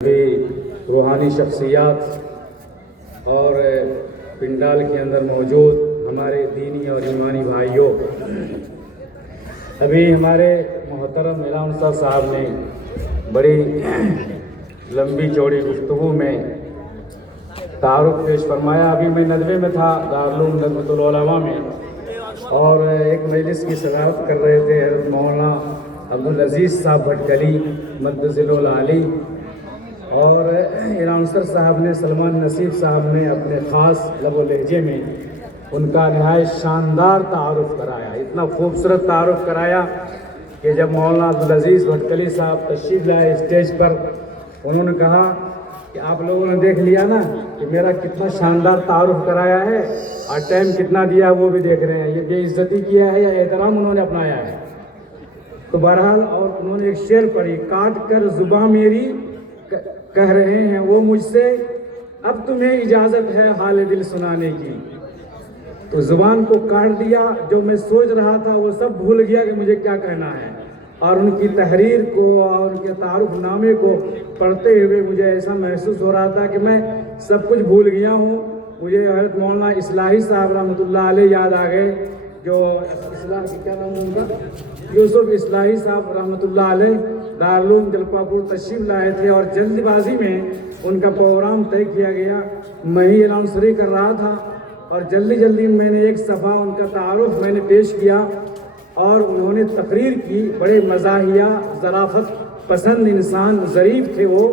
بھی روحانی شخصیات اور پنڈال کے اندر موجود ہمارے دینی اور ایمانی بھائیوں، ابھی ہمارے محترم اعلان صاحب نے بڑی لمبی چوڑی گفتگو میں تعارف پیش فرمایا۔ ابھی میں ندوے میں تھا دارالعلوم ندوۃ العلماء میں، اور ایک مجلس کی صدارت کر رہے تھے حضرت مولانا عبدالعزیز صاحب بھٹکلی مدظل العالی، اور اعلان صاحب نے سلمان نصیب صاحب نے اپنے خاص لب و لہجے میں ان کا نہایت شاندار تعارف کرایا، اتنا خوبصورت تعارف کرایا کہ جب مولانا عبدالعزیز بھٹکلی صاحب تشریف لائے اسٹیج پر، انہوں نے کہا کہ آپ لوگوں نے دیکھ لیا نا کہ میرا کتنا شاندار تعارف کرایا ہے، اور ٹائم کتنا دیا وہ بھی دیکھ رہے ہیں، یہ بے عزتی کیا ہے یا احترام انہوں نے اپنایا ہے۔ تو بہرحال، اور انہوں نے ایک شعر پڑھی، کاٹ کر زباں میری کہہ رہے ہیں وہ مجھ سے، اب تمہیں اجازت ہے حال دل سنانے کی۔ تو زبان کو کاٹ دیا، جو میں سوچ رہا تھا وہ سب بھول گیا کہ مجھے کیا کہنا ہے، اور ان کی تحریر کو اور ان کے تعارف نامے کو پڑھتے ہوئے مجھے ایسا محسوس ہو رہا تھا کہ میں سب کچھ بھول گیا ہوں۔ مجھے حضرت مولانا اصلاحی صاحب رحمۃ اللہ علیہ یاد آ گئے، جو اصلاح کی کیا نام ان کا، یوسف اصلاحی صاحب رحمۃ اللہ علیہ دارالعلوم جلپا پور تشریف لائے تھے، اور جلد بازی میں ان کا پروگرام طے کیا گیا۔ میں ہی اناؤنسری کر رہا تھا، اور جلدی میں نے ایک صفحہ ان کا تعارف میں نے پیش کیا، اور انہوں نے تقریر کی۔ بڑے مزاحیہ، ظرافت پسند انسان، ظریف تھے وہ،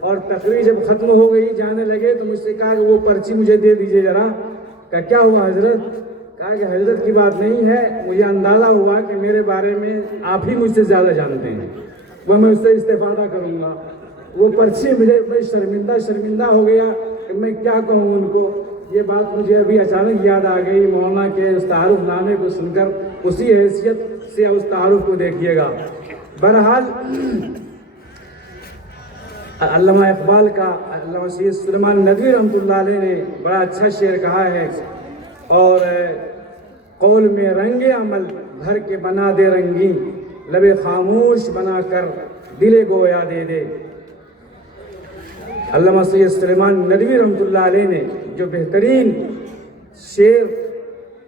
اور تقریر جب ختم ہو گئی جانے لگے تو مجھ سے کہا کہ وہ پرچی مجھے دے دیجئے ذرا۔ کہا کیا ہوا حضرت؟ کہا کہ حضرت کی بات نہیں ہے، مجھے اندازہ ہوا کہ میرے بارے میں آپ ہی مجھ سے زیادہ جانتے ہیں، وہ میں اس سے استفادہ کروں گا۔ وہ پرچی مجھے شرمندہ ہو گیا کہ میں کیا کہوں ان کو۔ یہ بات مجھے ابھی اچانک یاد آ گئی مولانا کے اس تعارف نامے کو سن کر، اسی حیثیت سے اس تعارف کو دیکھیے گا۔ بہرحال، علامہ اقبال کا علامہ سید سلیمان ندوی رحمۃ اللہ علیہ نے بڑا اچھا شعر کہا ہے، اور قول میں رنگ عمل بھر کے بنا دے رنگین، لب خاموش بنا کر دل گویا دے دے۔ علامہ سید سلیمان ندوی رحمۃ اللہ علیہ نے جو بہترین شعر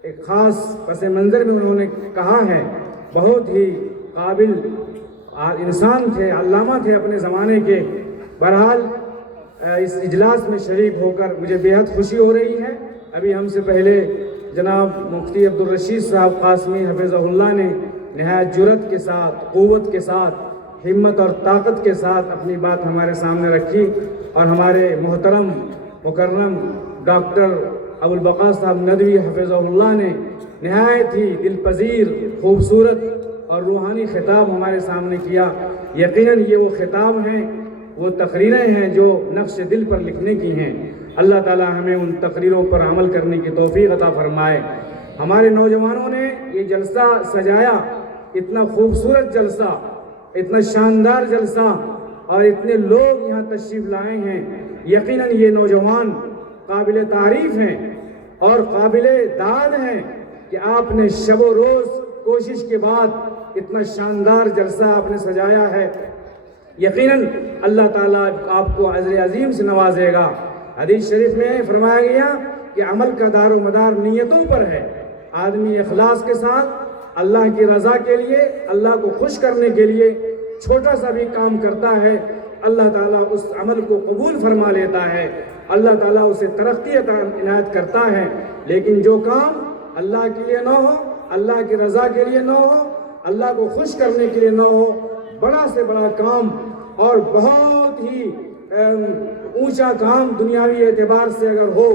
ایک خاص پس منظر میں انہوں نے کہا ہے، بہت ہی قابل انسان تھے، علامہ تھے اپنے زمانے کے۔ بہرحال، اس اجلاس میں شریک ہو کر مجھے بےحد خوشی ہو رہی ہے۔ ابھی ہم سے پہلے جناب مفتی عبدالرشید صاحب قاسمی حفظہ اللہ نے نہایت جرأت کے ساتھ، قوت کے ساتھ، ہمت اور طاقت کے ساتھ اپنی بات ہمارے سامنے رکھی، اور ہمارے محترم مکرم ڈاکٹر ابوالبقا صاحب ندوی حفظہ اللہ نے نہایت ہی دل پذیر، خوبصورت اور روحانی خطاب ہمارے سامنے کیا۔ یقیناً یہ وہ خطاب ہیں، وہ تقریریں ہیں جو نقش دل پر لکھنے کی ہیں۔ اللہ تعالی ہمیں ان تقریروں پر عمل کرنے کی توفیق عطا فرمائے۔ ہمارے نوجوانوں نے یہ جلسہ سجایا، اتنا خوبصورت جلسہ، اتنا شاندار جلسہ، اور اتنے لوگ یہاں تشریف لائے ہیں۔ یقیناً یہ نوجوان قابل تعریف ہیں اور قابل داد ہیں کہ آپ نے شب و روز کوشش کے بعد اتنا شاندار جلسہ آپ نے سجایا ہے۔ یقیناً اللہ تعالیٰ آپ کو اجر عظیم سے نوازے گا۔ حدیث شریف میں فرمایا گیا کہ عمل کا دار و مدار نیتوں پر ہے۔ آدمی اخلاص کے ساتھ اللہ کی رضا کے لیے، اللہ کو خوش کرنے کے لیے چھوٹا سا بھی کام کرتا ہے، اللہ تعالیٰ اس عمل کو قبول فرما لیتا ہے، اللہ تعالیٰ اسے ترقی عنایت کرتا ہے۔ لیکن جو کام اللہ کے لیے نہ ہو، اللہ کی رضا کے لیے نہ ہو، اللہ کو خوش کرنے کے لیے نہ ہو، بڑا سے بڑا کام اور بہت ہی اونچا کام دنیاوی اعتبار سے اگر ہو،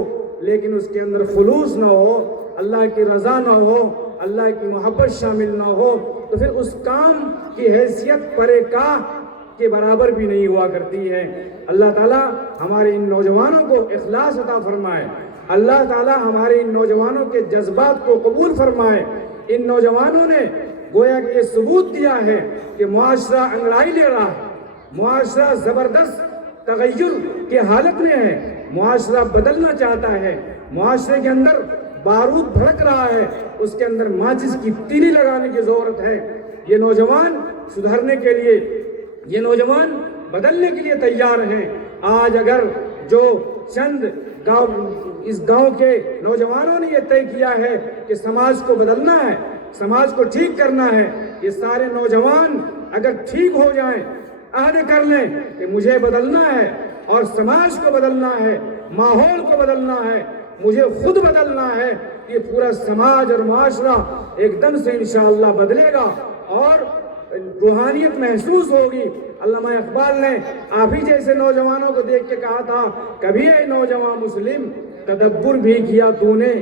لیکن اس کے اندر خلوص نہ ہو، اللہ کی رضا نہ ہو، اللہ کی محبت شامل نہ ہو، تو پھر اس کام کی حیثیت پرے کاہ کے برابر بھی نہیں ہوا کرتی ہے۔ اللہ تعالیٰ ہمارے ان نوجوانوں کو اخلاص عطا فرمائے، اللہ تعالیٰ ہمارے ان نوجوانوں کے جذبات کو قبول فرمائے۔ ان نوجوانوں نے گویا کہ یہ ثبوت دیا ہے کہ معاشرہ انگڑائی لے رہا ہے، معاشرہ زبردست تغیر کی حالت میں ہے، معاشرہ بدلنا چاہتا ہے، معاشرے کے اندر بارود بھڑک رہا ہے، اس کے اندر ماچس کی تیلی لگانے کی ضرورت ہے۔ یہ نوجوان سدھرنے کے لیے، یہ نوجوان بدلنے کے لیے تیار ہیں۔ آج اگر جو چند اس گاؤں کے نوجوانوں نے یہ طے کیا ہے کہ سماج کو بدلنا ہے، سماج کو ٹھیک کرنا ہے، یہ سارے نوجوان اگر ٹھیک ہو جائیں، عہد کر لیں کہ مجھے بدلنا ہے اور سماج کو بدلنا ہے، ماحول کو بدلنا ہے، مجھے خود بدلنا ہے، یہ پورا سماج اور معاشرہ ایک دم سے انشاءاللہ بدلے گا اور روحانیت محسوس ہوگی۔ علامہ اقبال نے آپ ہی جیسے نوجوانوں کو دیکھ کے کہا تھا، کبھی اے نوجوان مسلم تدبر بھی کیا تو نے،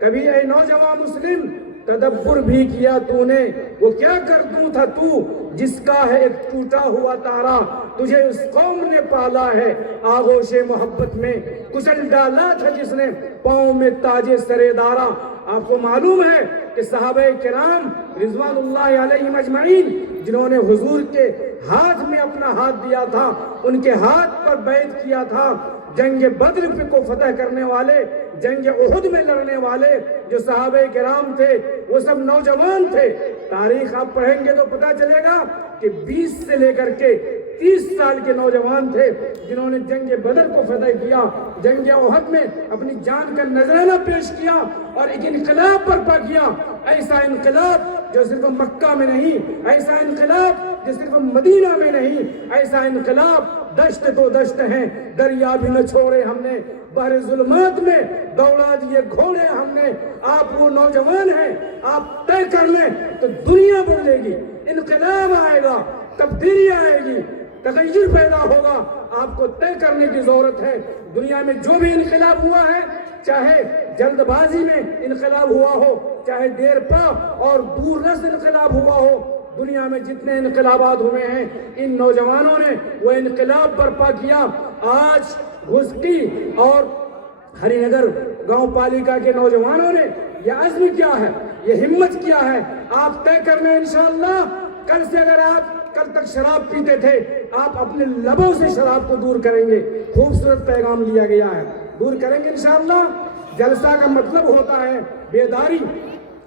کبھی اے نوجوان مسلم تدبر بھی کیا تو نے، وہ کیا کردوں تھا تو جس کا ہے ایک ٹوٹا ہوا تارا، تجھے اس قوم نے پالا ہے آغوش محبت میں، کچل ڈالا تھا جس نے پاؤں میں تاج سرے دارا۔ آپ کو معلوم ہے کہ صحابہ کرام رضوان اللہ علیہم اجمعین جنہوں نے حضور کے ہاتھ میں اپنا ہاتھ دیا تھا، ان کے ہاتھ پر بیعت کیا تھا، جنگ بدر کو فتح کرنے والے، جنگ احد میں لڑنے والے جو صحابہ کرام تھے وہ سب نوجوان تھے۔ تاریخ آپ پڑھیں گے تو پتہ چلے گا کہ 20 سے لے کر کے 30 سال کے نوجوان تھے جنہوں نے جنگ بدر کو فتح کیا، جنگ احد میں اپنی جان کا نذرانہ پیش کیا اور ایک انقلاب برپا کیا۔ ایسا انقلاب جو صرف مکہ میں نہیں، ایسا انقلاب جو صرف مدینہ میں نہیں، ایسا انقلاب دشت تو دشت ہیں، دریا بھی نہ چھوڑے ہم نے، بحر ظلمات میں دوڑا دیے گھوڑے ہم نے۔ آپ وہ نوجوان ہیں، آپ طے کر لیں تو دنیا بدلے گی، انقلاب آئے گا، تبدیلی آئے گی، تغیر پیدا ہوگا۔ آپ کو طے کرنے کی ضرورت ہے۔ دنیا میں جو بھی انقلاب ہوا ہے، چاہے جلد بازی میں انقلاب ہوا ہو، چاہے دیر پا اور دور رس انقلاب ہوا ہو، دنیا میں جتنے انقلابات ہوئے ہیں ان نوجوانوں نے وہ انقلاب برپا کیا۔ آج گھسٹی اور ہری نگر گاؤں پالیکا کے نوجوانوں نے یہ عزم کیا ہے، یہ ہمت کیا ہے۔ آپ طے کرنا انشاءاللہ، کل سے اگر آپ کل تک شراب پیتے تھے، آپ اپنے لبوں سے شراب کو دور کریں گے۔ خوبصورت پیغام لیا گیا ہے، دور کریں گے انشاءاللہ۔ جلسہ کا مطلب ہوتا ہے بیداری۔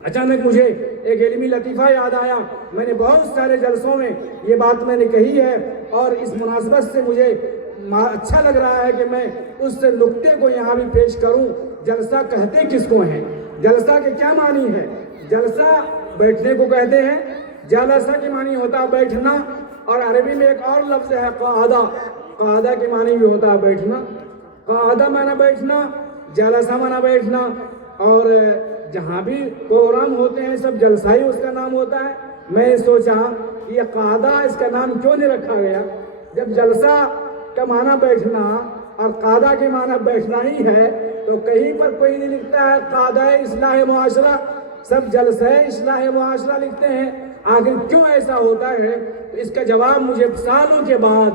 اچانک مجھے ایک علمی لطیفہ یاد آیا، میں نے بہت سارے جلسوں میں یہ بات میں نے کہی ہے اور اس مناسبت سے مجھے اچھا لگ رہا ہے کہ میں اس نقطے کو یہاں بھی پیش کروں۔ جلسہ کہتے کس کو ہیں؟ جلسہ کے کیا معنی ہے؟ جلسہ بیٹھنے کو کہتے ہیں، جلسہ کے معنی ہوتا ہے بیٹھنا، اور عربی میں ایک اور لفظ ہے قعدہ، قعدہ کے معنی بھی ہوتا ہے بیٹھنا۔ قعدہ معنی بیٹھنا، جلسہ معنی بیٹھنا، اور جہاں بھی پروگرام ہوتے ہیں سب جلسہ ہی اس کا نام ہوتا ہے۔ میں نے سوچا کہ یہ قعدہ اس کا نام کیوں نہیں رکھا گیا؟ جب جلسہ کا معنی بیٹھنا اور قعدہ کے معنی بیٹھنا ہی ہے تو کہیں پر کوئی نہیں لکھتا ہے قعدہ اصلاح معاشرہ، سب جلسہ اصلاح معاشرہ لکھتے ہیں۔ آخر کیوں ایسا ہوتا ہے؟ تو اس کا جواب مجھے سالوں کے بعد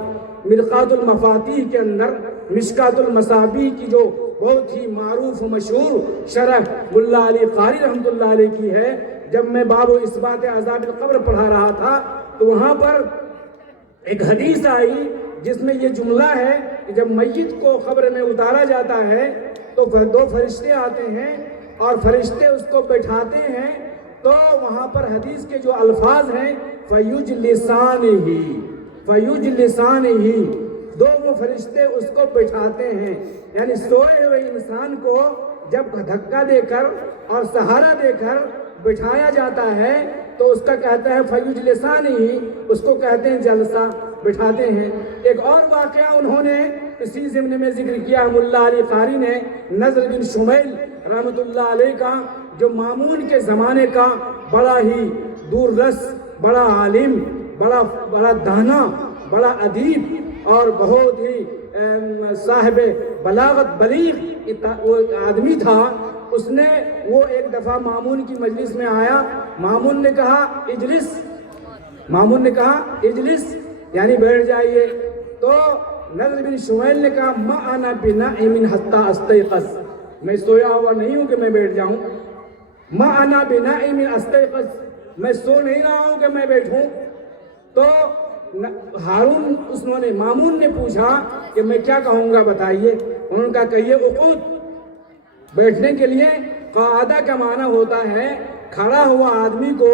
مرقات المفاتیح کے اندر مشکات المصابیح کی جو بہت ہی معروف و مشہور شرح ملا علی قاری رحمۃ اللہ علیہ کی ہے، جب میں باب و اثبات عذاب القبر پڑھا رہا تھا تو وہاں پر ایک حدیث آئی جس میں یہ جملہ ہے کہ جب میت کو قبر میں اتارا جاتا ہے تو 2 فرشتے آتے ہیں اور فرشتے اس کو بٹھاتے ہیں، تو وہاں پر حدیث کے جو الفاظ ہیں فَيُجْلِسَانِهِ، 2 وہ فرشتے اس کو بٹھاتے ہیں، یعنی سوئے ہوئے انسان کو جب دھکا دے کر اور سہارا دے کر بٹھایا جاتا ہے تو اس کا کہتا ہے فَيُجْلِسَانِهِ، اس کو کہتے ہیں جلسہ، بٹھاتے ہیں۔ ایک اور واقعہ انہوں نے اسی ضمن میں ذکر کیا ملا علی قاری نے، نضر بن شمیل رحمۃ اللہ علیہ کا، جو مامون کے زمانے کا بڑا ہی دور رس، بڑا عالم، بڑا دانا، بڑا ادیب اور بہت ہی صاحب بلاغت بلیغ وہ آدمی تھا۔ اس نے وہ ایک دفعہ مامون کی مجلس میں آیا، مامون نے کہا اجلس، یعنی بیٹھ جائیے، تو نضر بن شمیل نے کہا ما انا بنائم حتی استيقظ، میں سویا ہوا نہیں ہوں کہ میں بیٹھ جاؤں، ما انا بنائم استيقظ، میں سو نہیں رہا ہوں کہ میں بیٹھوں۔ تو مامون نے پوچھا کہ میں کیا کہوں گا بتائیے؟ انہوں نے کہا کہیے اقعد۔ بیٹھنے کے لیے قعدہ کا معنی ہوتا ہے کھڑا ہوا آدمی کو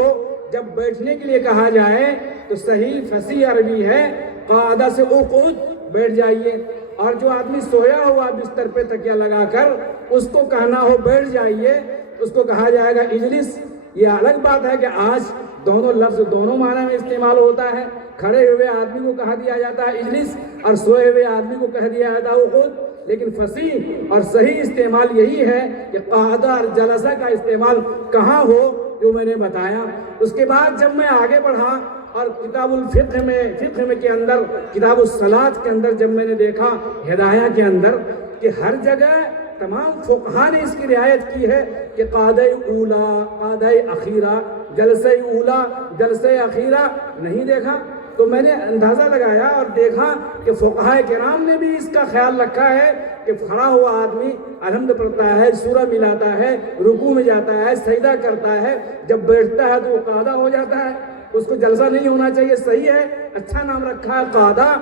جب بیٹھنے کے لیے کہا جائے تو صحیح فصیح عربی ہے قعدہ سے اقعد بیٹھ جائیے، اور جو آدمی سویا ہوا بستر پہ تکیہ لگا کر اس کو کہنا ہو بیٹھ جائیے، اس کو کہا جائے گا اجلس۔ یہ الگ بات ہے کہ آج دونوں لفظ دونوں معنی میں استعمال ہوتا ہے، کھڑے ہوئے آدمی کو کہا دیا جاتا ہے اجلس اور سوئے ہوئے آدمی کو کہہ دیا جاتا ہے اقعد، لیکن فصیح اور صحیح استعمال یہی ہے کہ قعدہ اور جلسہ کا استعمال کہاں ہو جو میں نے بتایا۔ اس کے بعد جب میں آگے بڑھا اور کتاب الفقہ میں کے اندر کتاب الصلاۃ کے اندر جب میں نے دیکھا ہدایہ کے اندر کہ ہر جگہ تمام فقہا نے اس کی رعایت کی ہے کہ قعدہ اولا، قعدہ اخیرہ، جلسہ اولا، جلسہ اخیرہ نہیں دیکھا، تو میں نے اندازہ لگایا اور دیکھا کہ فقہاء کرام نے بھی اس کا خیال رکھا ہے کہ کھڑا ہوا آدمی الحمد پڑھتا ہے، سورہ ملاتا ہے، رکوع میں جاتا ہے، سجدہ کرتا ہے، جب بیٹھتا ہے تو وہ قعدہ ہو جاتا ہے، اس کو جلسہ نہیں ہونا چاہیے۔ صحیح ہے، اچھا نام رکھا ہے قعدہ۔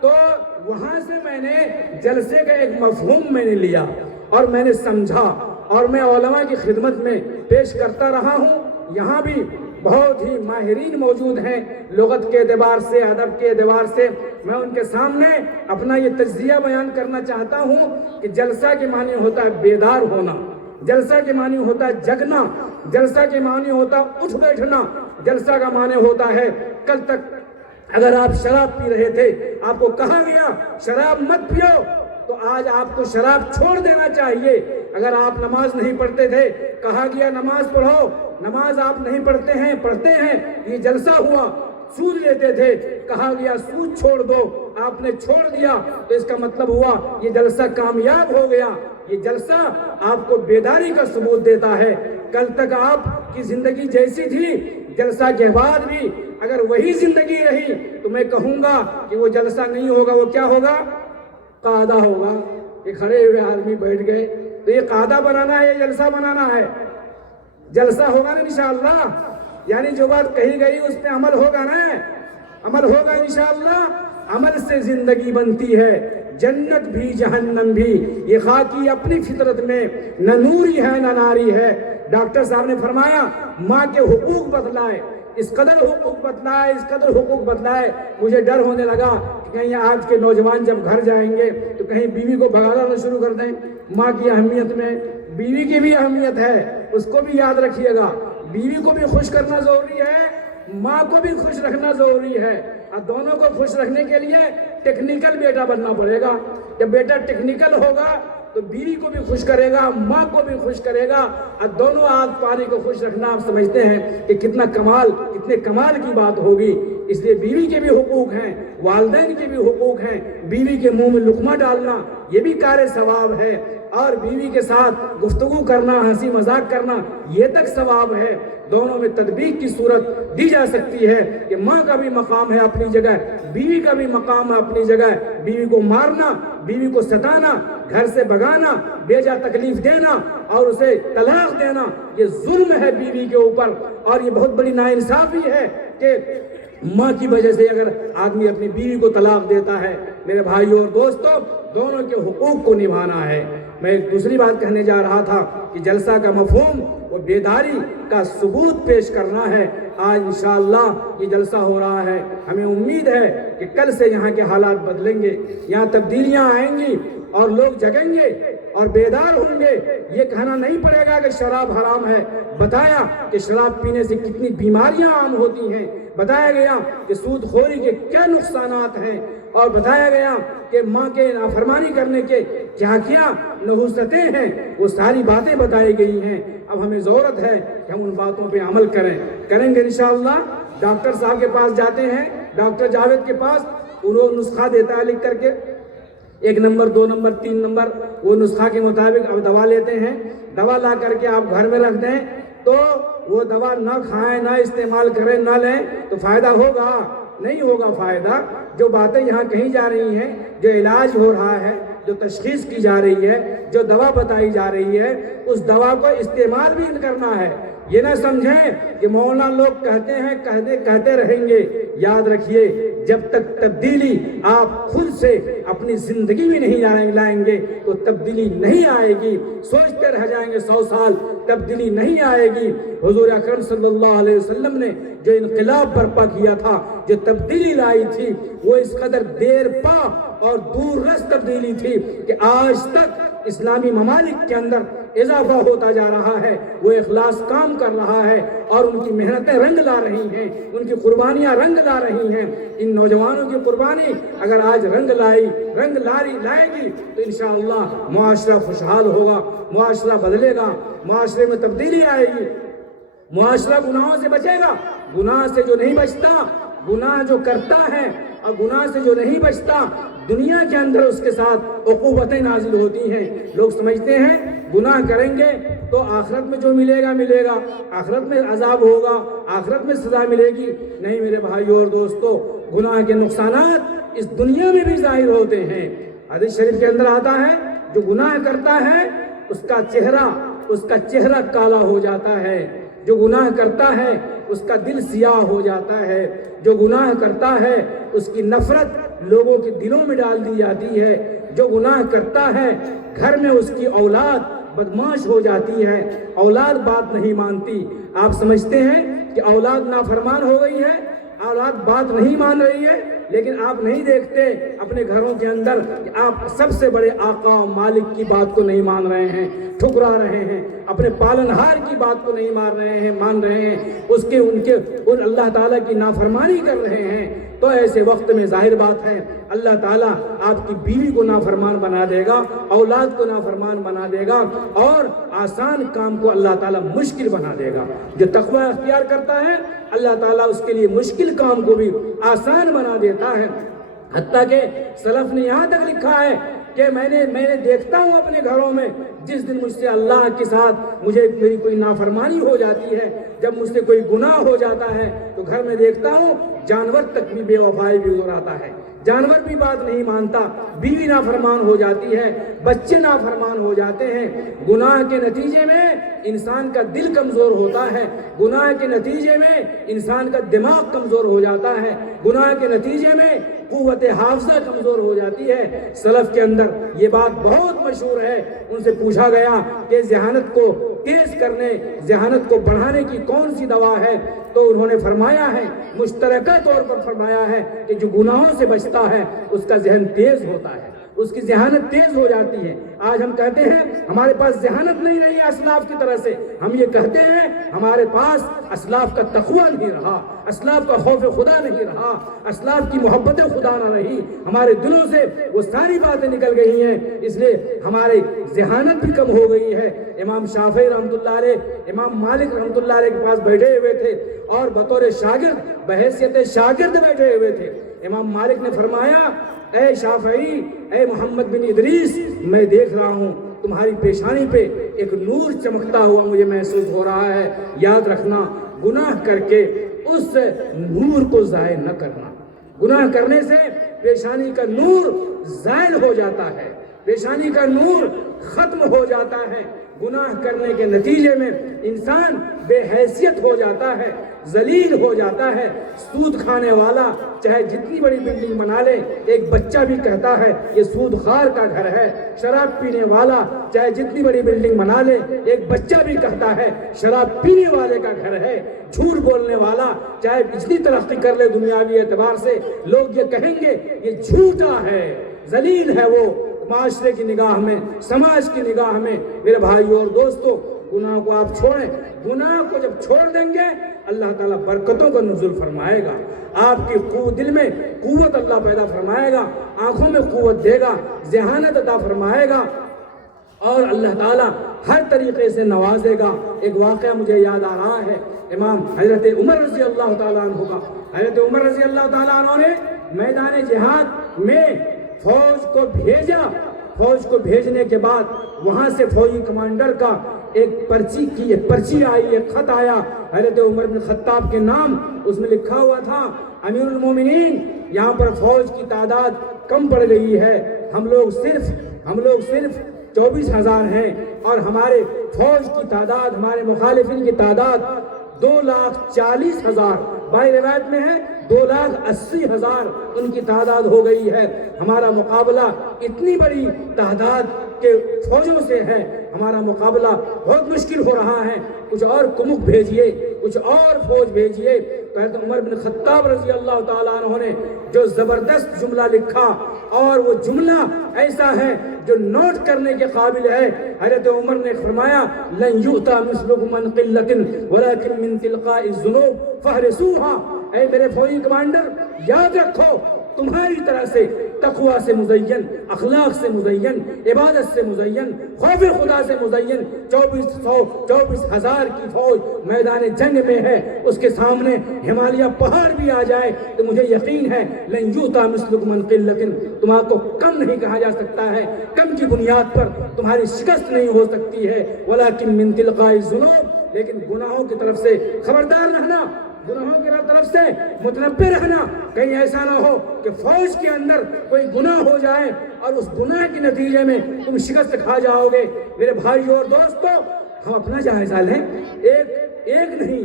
تو وہاں سے میں نے جلسے کا ایک مفہوم میں نے لیا اور میں نے سمجھا اور میں علماء کی خدمت میں پیش کرتا رہا ہوں۔ یہاں بھی بہت ہی ماہرین موجود ہیں لغت کے اعتبار سے، ادب کے اعتبار سے، میں ان کے سامنے اپنا یہ تجزیہ بیان کرنا چاہتا ہوں کہ جلسہ کے معنی ہوتا ہے بیدار ہونا، جلسہ کے معنی ہوتا ہے جگنا، جلسہ کے معنی ہوتا ہے اٹھ بیٹھنا، جلسہ کا معنی ہوتا ہے کل تک اگر آپ شراب پی رہے تھے، آپ کو کہا گیا شراب مت پیو، تو آج آپ کو شراب چھوڑ دینا چاہیے۔ اگر آپ نماز نہیں پڑھتے تھے، کہا گیا نماز پڑھو، نماز آپ نہیں پڑھتے ہیں، یہ جلسہ ہوا۔ سود لیتے تھے، کہا گیا سود چھوڑ دو، آپ نے چھوڑ دیا، تو اس کا مطلب ہوا یہ جلسہ کامیاب ہو گیا۔ یہ جلسہ آپ کو بیداری کا ثبوت دیتا ہے۔ کل تک آپ کی زندگی جیسی تھی، جلسہ کے بعد بھی اگر وہی زندگی رہی تو میں کہوں گا کہ وہ جلسہ نہیں ہوگا، وہ کیا ہوگا؟ قعدہ ہوگا۔ یہ کھڑے ہوئے آدمی بیٹھ گئے، تو یہ قعدہ بنانا ہے، یہ جلسہ بنانا ہے؟ جلسہ ہوگا نا انشاءاللہ، یعنی جو بات کہی گئی اس پہ عمل ہوگا نا، عمل ہوگا انشاءاللہ۔ عمل سے زندگی بنتی ہے، جنت بھی جہنم بھی۔ یہ خاکی اپنی فطرت میں نہ نوری ہے نہ ناری ہے۔ ڈاکٹر صاحب نے فرمایا ماں کے حقوق بتلائے، اس قدر حقوق بتلائے، اس قدر حقوق بتلائے، مجھے ڈر ہونے لگا کہ کہیں آج کے نوجوان جب گھر جائیں گے تو کہیں بیوی کو بھگانا نہ شروع کر دیں۔ ماں کی اہمیت میں بیوی کی بھی اہمیت ہے، اس کو بھی یاد رکھیے گا۔ بیوی کو بھی خوش کرنا ضروری ہے، ماں کو بھی خوش رکھنا ضروری ہے، اور دونوں کو خوش رکھنے کے لیے ٹیکنیکل بیٹا بننا پڑے گا۔ جب بیٹا ٹیکنیکل ہوگا تو بیوی کو بھی خوش کرے گا، ماں کو بھی خوش کرے گا، اور دونوں آگ پانی کو خوش رکھنا آپ سمجھتے ہیں کہ کتنے کمال کی بات ہوگی۔ اس لیے بیوی کے بھی حقوق ہیں، والدین کے بھی حقوق ہیں۔ بیوی کے منہ میں لقمہ ڈالنا یہ بھی کار ثواب ہے، اور بیوی کے ساتھ گفتگو کرنا، ہنسی مذاق کرنا یہ تک ثواب ہے۔ دونوں میں تطبیق کی صورت دی جا سکتی ہے کہ ماں کا بھی مقام ہے اپنی جگہ، بیوی کا بھی مقام ہے اپنی جگہ۔ بیوی کو مارنا، بیوی کو ستانا، گھر سے بھگانا، بیجا تکلیف دینا اور اسے طلاق دینا، یہ ظلم ہے بیوی کے اوپر، اور یہ بہت بڑی ناانصافی ہے کہ ماں کی وجہ سے اگر آدمی اپنی بیوی کو طلاق دیتا ہے۔ میرے بھائیوں اور دوستوں، دونوں کے حقوق کو نبھانا ہے۔ میں ایک دوسری بات کہنے جا رہا تھا کہ جلسہ کا مفہوم وہ بیداری کا ثبوت پیش کرنا ہے۔ آج انشاءاللہ یہ جلسہ ہو رہا ہے، ہمیں امید ہے کہ کل سے یہاں کے حالات بدلیں گے، یہاں تبدیلیاں آئیں گی اور لوگ جگیں گے اور بیدار ہوں گے۔ یہ کہنا نہیں پڑے گا کہ شراب حرام ہے، بتایا کہ شراب پینے سے کتنی بیماریاں عام ہوتی ہیں، بتایا گیا کہ سود خوری کے کیا نقصانات ہیں، اور بتایا گیا کہ ماں کے نافرمانی کرنے کے کیا کیا نحوستیں ہیں، وہ ساری باتیں بتائی گئی ہیں۔ اب ہمیں ضرورت ہے کہ ہم ان باتوں پہ عمل کریں گے انشاءاللہ۔ ڈاکٹر صاحب کے پاس جاتے ہیں، ڈاکٹر جاوید کے پاس، انہوں نسخہ دیتا ہے لکھ کر کے، 1 نمبر 2 نمبر 3 نمبر، وہ نسخہ کے مطابق اب دوا لیتے ہیں۔ دوا لا کر کے آپ گھر میں رکھ دیں تو وہ دوا نہ کھائیں، نہ استعمال کریں، نہ لیں تو فائدہ ہوگا؟ نہیں ہوگا فائدہ۔ جو باتیں یہاں کہی جا رہی ہیں، جو علاج ہو رہا ہے، جو تشخیص کی جا رہی ہے، جو دوا بتائی جا رہی ہے، اس دوا کو استعمال بھی کرنا ہے، یہ نہ سمجھیں کہ مولانا لوگ کہتے رہیں گے. یاد رکھیے جب تک تبدیلی آپ خود سے اپنی زندگی میں نہیں لائیں گے تو تبدیلی نہیں آئے گی. سوچتے رہ جائیں گے 100 سال, تبدیلی نہیں آئے گی. حضور اکرم صلی اللہ علیہ وسلم نے جو انقلاب برپا کیا تھا, جو تبدیلی لائی تھی, وہ اس قدر دیر پا اور دور رس تبدیلی تھی کہ آج تک اسلامی ممالک کے اندر اضافہ ہوتا جا رہا ہے. وہ اخلاص کام کر رہا ہے اور ان کی محنتیں رنگ لا رہی ہیں, ان کی قربانیاں رنگ لا رہی ہیں. ان نوجوانوں کی قربانی اگر آج رنگ لائے گی تو انشاءاللہ معاشرہ خوشحال ہوگا, معاشرہ بدلے گا, معاشرے میں تبدیلی آئے گی, معاشرہ گناہوں سے بچے گا. گناہ سے جو نہیں بچتا, گناہ جو کرتا ہے اور گناہ سے جو نہیں بچتا, دنیا کے اندر اس کے ساتھ عقوبتیں نازل ہوتی ہیں. لوگ سمجھتے ہیں گناہ کریں گے تو آخرت میں جو ملے گا, آخرت میں عذاب ہوگا, آخرت میں سزا ملے گی. نہیں میرے بھائیوں اور دوستو, گناہ کے نقصانات اس دنیا میں بھی ظاہر ہوتے ہیں. حدیث شریف کے اندر آتا ہے جو گناہ کرتا ہے اس کا چہرہ کالا ہو جاتا ہے. جو گناہ کرتا ہے اس کا دل سیاہ ہو جاتا ہے. جو گناہ کرتا ہے اس کی نفرت لوگوں کے دلوں میں ڈال دی جاتی ہے. جو گناہ کرتا ہے گھر میں اس کی اولاد بدماش ہو جاتی ہے, اولاد بات نہیں مانتی. آپ سمجھتے ہیں کہ اولاد نافرمان ہو گئی ہے, اولاد بات نہیں مان رہی ہے, لیکن آپ نہیں دیکھتے اپنے گھروں کے اندر کہ آپ سب سے بڑے آقا مالک کی بات کو نہیں مان رہے ہیں, ٹھکرا رہے ہیں, اپنے پالنہار کی بات کو نہیں مان رہے ہیں, ان اللہ تعالیٰ کی نافرمانی کر رہے ہیں. تو ایسے وقت میں ظاہر بات ہے اللہ تعالیٰ آپ کی بیوی کو نافرمان بنا دے گا, اولاد کو نافرمان بنا دے گا, اور آسان کام کو اللہ تعالیٰ مشکل بنا دے گا. جو تقوی اختیار کرتا ہے اللہ تعالیٰ اس کے لیے مشکل کام کو بھی آسان بنا دیتا ہے. حتیٰ کہ سلف نے یہاں تک لکھا ہے کہ میں نے دیکھتا ہوں اپنے گھروں میں جس دن مجھ سے اللہ کے ساتھ میری کوئی نافرمانی ہو جاتی ہے, جب مجھ سے کوئی گناہ ہو جاتا ہے تو گھر میں دیکھتا ہوں جانور تک بھی بے وفائی بھی ہو رہا ہے, جانور بھی بات نہیں مانتا, بیوی نافرمان ہو جاتی ہے, بچے نافرمان ہو جاتے ہیں. گناہ کے نتیجے میں انسان کا دل کمزور ہوتا ہے, گناہ کے نتیجے میں انسان کا دماغ کمزور ہو جاتا ہے, گناہ کے نتیجے میں قوت حافظہ کمزور ہو جاتی ہے. سلف کے اندر یہ بات بہت مشہور ہے. ان سے پوچھا گیا کہ ذہانت کو تیز کرنے, ذہانت کو بڑھانے کی کون سی دوا ہے, تو انہوں نے فرمایا ہے, مشترکہ طور پر فرمایا ہے کہ جو گناہوں سے بچتا ہے اس کا ذہن تیز ہوتا ہے, اس کی ذہانت تیز ہو جاتی ہے. آج ہم کہتے ہیں ہمارے پاس ذہانت نہیں رہی اسلاف کی طرح سے, ہم یہ کہتے ہیں ہمارے پاس اسلاف کا تقوی نہیں رہا, اسلاف کا خوف خدا نہیں رہا, اسلاف کی محبت خدا نہ رہی, ہمارے دلوں سے وہ ساری باتیں نکل گئی ہیں, اس لیے ہماری ذہانت بھی کم ہو گئی ہے. امام شافعی رحمۃ اللہ علیہ, امام مالک رحمۃ اللہ علیہ کے پاس بیٹھے ہوئے تھے اور بطور شاگرد, بحیثیت شاگرد بیٹھے ہوئے تھے. امام مالک نے فرمایا, اے شافعی, اے محمد بن ادریس, میں دیکھ رہا ہوں تمہاری پیشانی پہ ایک نور چمکتا ہوا مجھے محسوس ہو رہا ہے. یاد رکھنا, گناہ کر کے اس نور کو ضائع نہ کرنا. گناہ کرنے سے پیشانی کا نور زائل ہو جاتا ہے, پیشانی کا نور ختم ہو جاتا ہے. گناہ کرنے کے نتیجے میں انسان بے حیثیت ہو جاتا ہے, ذلیل ہو جاتا ہے. سود کھانے والا چاہے جتنی بڑی بلڈنگ بنا لے, ایک بچہ بھی کہتا ہے یہ سود خور کا گھر ہے. شراب پینے والا چاہے جتنی بڑی بلڈنگ بنا لے, ایک بچہ بھی کہتا ہے شراب پینے والے کا گھر ہے. جھوٹ بولنے والا چاہے جتنی ترقی کر لے دنیاوی اعتبار سے, لوگ یہ کہیں گے یہ جھوٹا ہے, ذلیل ہے وہ معاشرے کی نگاہ میں, سماج کی نگاہ میں. میرے بھائیوں اور دوستوں, گناہ کو آپ چھوڑیں. گناہ کو جب چھوڑ دیں گے اللہ تعالیٰ برکتوں کا نزول فرمائے گا, آپ کی دل میں قوت اللہ پیدا فرمائے گا, آنکھوں میں قوت دے گا, ذہانت عطا فرمائے گا, اور اللہ تعالیٰ ہر طریقے سے نوازے گا. ایک واقعہ مجھے یاد آ رہا ہے, امام حضرت عمر رضی اللہ تعالیٰ عنہ کا. حضرت عمر رضی اللہ تعالیٰ عنہ نے میدان جہاد میں فوج کو بھیجا. فوج کو بھیجنے کے بعد وہاں سے فوجی کمانڈر کا ایک پرچی آئی, ایک خط آیا حضرت عمر بن خطاب کے نام. اس میں لکھا ہوا تھا, امیر المومنین, یہاں پر فوج کی تعداد کم پڑ گئی ہے, ہم لوگ صرف 24,000 ہیں اور ہمارے فوج کی تعداد، ہمارے مخالفین کی تعداد 2,40,000، بائی روایت میں ہے 2,80,000 ان کی تعداد ہو گئی ہے۔ ہمارا مقابلہ اتنی بڑی تعداد کے فوجوں سے ہے، ہمارا مقابلہ بہت مشکل ہو رہا ہے۔ کچھ اور کمک بھیجئے، کچھ اور فوج بھیجئے۔ تو حضرت عمر بن خطاب رضی اللہ تعالیٰ عنہ نے جو زبردست جملہ لکھا، اور وہ جملہ ایسا ہے جو نوٹ کرنے کے قابل ہے۔ حضرت عمر نے فرمایا لن یؤتی مثلکم من قلۃ ولکن من تلقاء الذنوب فاحرسوها۔ اے میرے فوجی کمانڈر، یاد رکھو تمہاری طرح سے تقوی سے مزین، اخلاق سے مزین، عبادت سے مزین، خوف خدا سے مزین 24,000 کی فوج میدان جنگ میں ہے۔ اس کے سامنے ہمالیہ پہاڑ بھی آ جائے تو مجھے یقین ہے لن یؤتی مثلکم من قلۃ، تمہارے کو کم نہیں کہا جا سکتا ہے، کم کی بنیاد پر تمہاری شکست نہیں ہو سکتی ہے۔ ولکن من تلقاء الذنوب، لیکن گناہوں کی طرف سے خبردار رہنا، گناہوں کی طرف سے متنبہ رہنا، کہیں ایسا نہ ہو کہ فوج کے اندر کوئی گناہ ہو جائے اور اس گناہ کے نتیجے میں تم شکست کھا جاؤ گے۔ میرے بھائیو اور دوستو، ہم اپنا جائزہ لیں، ایک نہیں،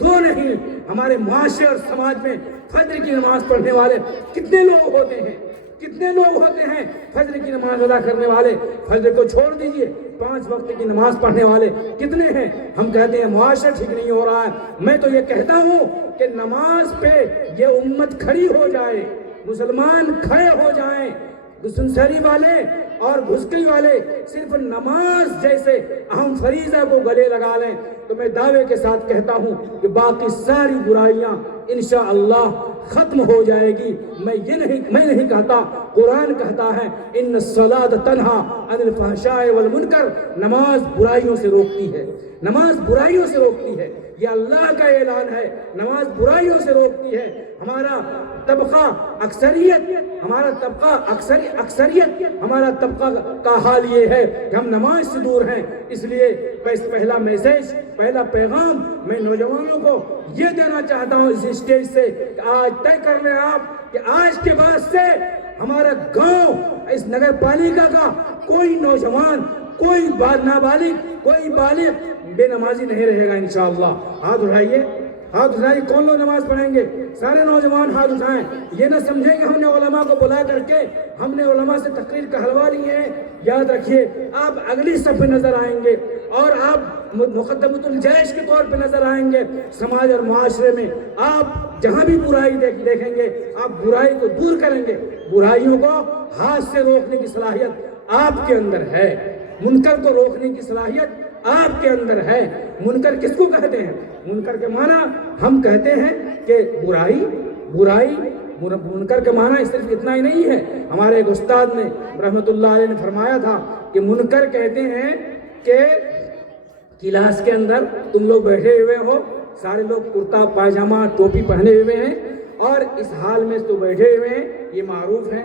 دو نہیں، ہمارے معاشرے اور سماج میں فجر کی نماز پڑھنے والے کتنے لوگ ہوتے ہیں، کتنے لوگ ہوتے ہیں فجر کی نماز ادا کرنے والے؟ فجر کو چھوڑ دیجئے، 5 وقت کی نماز پڑھنے والے کتنے ہیں؟ ہم کہتے ہیں معاشرہ ٹھیک نہیں ہو رہا ہے۔ میں تو یہ کہتا ہوں کہ نماز پہ یہ امت کھڑی ہو جائے، مسلمان کھڑے ہو جائیں، سنسری والے اور گھسکئی والے صرف نماز جیسے اہم فریضہ کو گلے لگا لیں تو میں دعوے کے ساتھ کہتا ہوں کہ باقی ساری برائیاں انشاءاللہ ختم ہو جائے گی۔ میں نہیں کہتا، قرآن کہتا ہے ان الصلاۃ تنہی عن الفحشاء والمنکر، نماز برائیوں سے روکتی ہے، نماز برائیوں سے روکتی ہے، یہ اللہ کا اعلان ہے، نماز برائیوں سے روکتی ہے۔ ہمارا طبقہ اکثریت، ہمارا طبقہ کا حال یہ ہے کہ ہم نماز سے دور ہیں۔ اس لیے پہلا میسیج، پہلا پیغام میں نوجوانوں کو یہ دینا چاہتا ہوں اس اسٹیج سے کہ آج طے کر لیں آپ کہ آج کے بعد سے ہمارا گاؤں، اس نگر پالیکا کا کوئی نوجوان، کوئی نابالغ، کوئی بالغ بے نمازی نہیں رہے گا انشاءاللہ۔ ہاتھ اٹھائیے، ہاتھ اٹھائیے، کون لوگ نماز پڑھیں گے؟ سارے نوجوان ہاتھ اٹھائیں۔ یہ نہ سمجھیں کہ ہم نے علماء کو بلا کر کے ہم نے علماء سے تقریر کا حلوہ لیے ہیں۔ یاد رکھیے آپ اگلی صف پہ نظر آئیں گے اور آپ مقدمۃ الجیش کے طور پہ نظر آئیں گے۔ سماج اور معاشرے میں آپ جہاں بھی برائی دیکھیں گے آپ برائی کو دور کریں گے، برائیوں کو ہاتھ سے روکنے کی صلاحیت آپ کے اندر ہے، منکر کو روکنے کی صلاحیت آپ کے اندر ہے۔ منکر کس کو کہتے ہیں؟ منکر کے معنی ہم کہتے ہیں کہ برائی، منکر کے معنی صرف اتنا ہی نہیں ہے۔ ہمارے ایک استاد نے رحمت اللہ علیہ نے فرمایا تھا کہ منکر کہتے ہیں کہ کلاس کے اندر تم لوگ بیٹھے ہوئے ہو، سارے لوگ کرتا پائجامہ ٹوپی پہنے ہوئے ہیں اور اس حال میں تو بیٹھے ہوئے ہیں، یہ معروف ہے،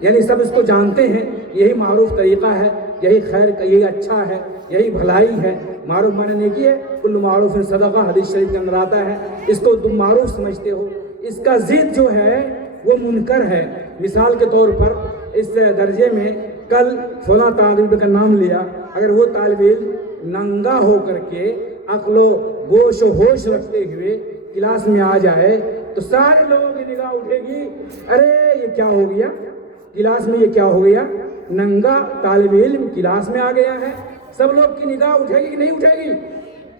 یعنی سب اس کو جانتے ہیں، یہی معروف طریقہ ہے، یہی خیر کا، یہی اچھا ہے، یہی بھلائی ہے۔ معروف معنی نیکی ہے، کل معروف صدقہ، حدیث شریف کے اندر آتا ہے۔ اس کو تم معروف سمجھتے ہو، اس کا ضد جو ہے وہ منکر ہے۔ مثال کے طور پر اس درجے میں کل فلاں طالب کا نام لیا، اگر وہ طالب علم ننگا ہو کر کے عقل و گوش و ہوش رکھتے ہوئے کلاس میں آ جائے تو سارے لوگوں کی نگاہ اٹھے گی، ارے یہ کیا ہو گیا کلاس میں، یہ کیا ہو گیا، ننگا طالب علم کلاس میں آ گیا ہے۔ سب لوگ کی نگاہ اٹھے گی کہ نہیں اٹھے گی؟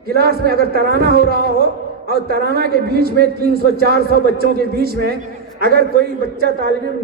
کلاس میں اگر ترانہ ہو رہا ہو اور ترانہ کے بیچ میں 300-400 بچوں کے بیچ میں اگر کوئی بچہ طالب علم